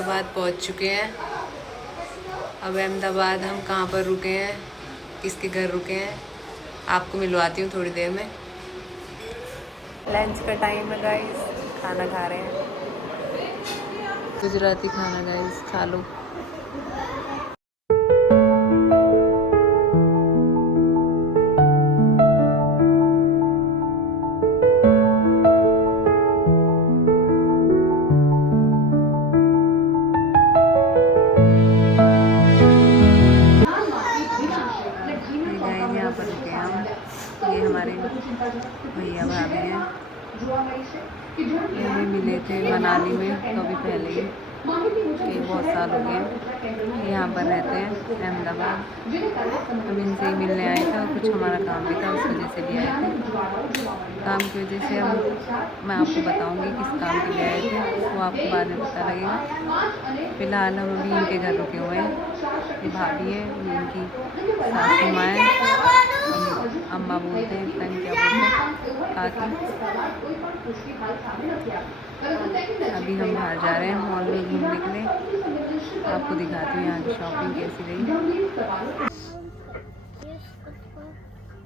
अहमदाबाद पहुंच चुके हैं। अब अहमदाबाद हम कहाँ पर रुके हैं, किसके घर रुके हैं, आपको मिलवाती हूँ थोड़ी देर में। लंच का टाइम है गाइस, खाना खा रहे हैं, गुजराती खाना गाइस, खा लो। यहाँ पर रुके हम, ये हमारे भैया भाभी हैं, ये भी मिले थे मनाली में कभी पहले ही, ये बहुत साल हो गए हैं। यहाँ पर रहते हैं अहमदाबाद। हम इनसे ही मिलने आए थे और कुछ हमारा काम भी था, उस वजह से भी आए थे। काम की वजह से मैं आपको बताऊंगी किस काम के लिए आए थे, वो आपको बाद में पता लगेगा। फ़िलहाल हम अभी इनके घर रुके हुए हैं। ये भाभी है, ये इनकी सासू माँ है, अम्मा बोलते हैं, इस टाइम क्या बोलते हैं, काकी। अभी हम बाहर जा रहे हैं मॉल में घूमने के लिए, आपको दिखाती हूँ यहाँ की शॉपिंग कैसी रही।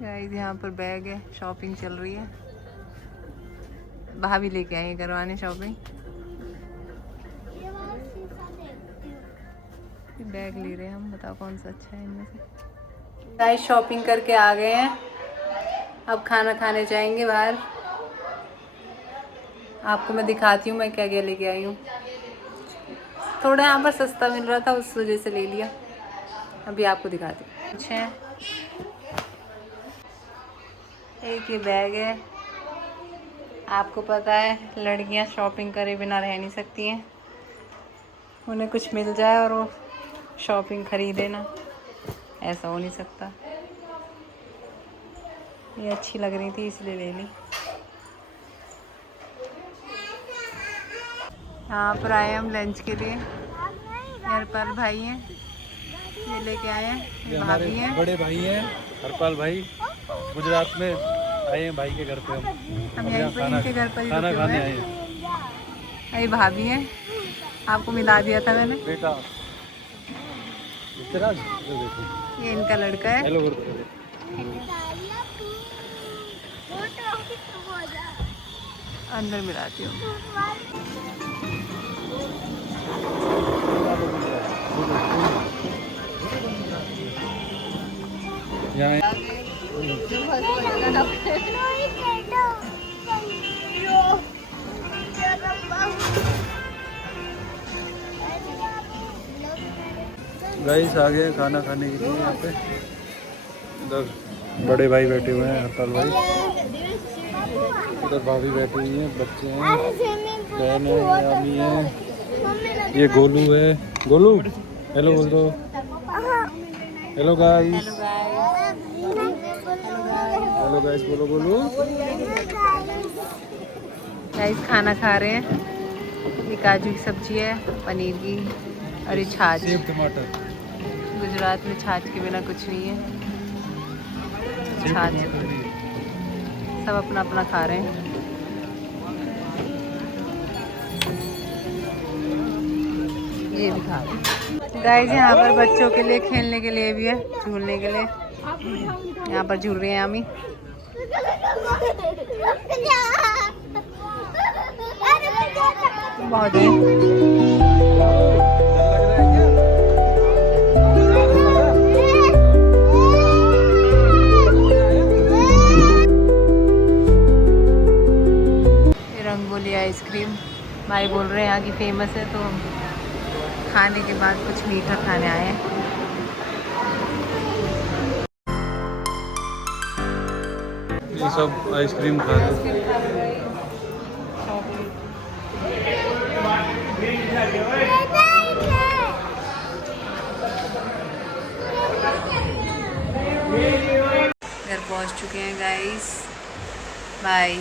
गाइस यहाँ पर बैग है, शॉपिंग चल रही है, भाभी लेके आई है करवाने शॉपिंग। बैग ले रहे हैं हम, बताओ कौन सा अच्छा है इनमें से। गाइस शॉपिंग करके आ गए हैं, अब खाना खाने जाएंगे बाहर। आपको मैं दिखाती हूँ मैं क्या क्या लेके आई हूँ। थोड़ा यहाँ पर सस्ता मिल रहा था, उस वजह से ले लिया। अभी आपको दिखाती हूँ। अच्छा, एक ये बैग है। आपको पता है लड़कियाँ शॉपिंग करे बिना रह नहीं सकती हैं, उन्हें कुछ मिल जाए और वो शॉपिंग खरीदे ना, ऐसा हो नहीं सकता। ये अच्छी लग रही थी इसलिए ले ली। यहाँ पर आए हम लंच के लिए, हरपाल भाई हैं, ये लेके आए हैं, ये भाभी हैं, बड़े भाई हैं हरपाल भाई, गुजरात में आए हैं भाई के घर पे। हम यहीं पर इनके घर पर खाना खाने आए हैं। ये भाभी हैं, आपको मिला दिया था मैंने बेटा। ये इनका लड़का है। हेलो अंदर मिलाती हूँ। गाइस आ गए खाना खाने के लिए यहाँ पे। इधर बड़े भाई बैठे हुए हैं, हरपाल भाई, इधर भाभी बैठी हुई हैं, बच्चे हैं, बहन है, अम्मी है, ये गोलू है। गोलू हेलो बोल दो। हेलो गाइस, हेलो गाइस बोलो। गोलू गाइस खाना खा रहे हैं, ये काजू की सब्जी है, पनीर की, और ये छाछ। सेब टमाटर। गुजरात में छाछ के बिना कुछ नहीं है, छाछ। सब अपना अपना खा रहे हैं। ये भी खा रहे हैं। गाइस यहाँ पर बच्चों के लिए खेलने के लिए भी है, झूलने के लिए। यहाँ पर झूल रहे हैं आमी। बहुत ही रंगोली आइसक्रीम भाई बोल रहे हैं यहाँ की फेमस है, तो खाने के बाद कुछ मीठा खाने आए हैं। ये सब आइसक्रीम खा रहे हैं। घर पहुंच चुके हैं गाइस, बाय।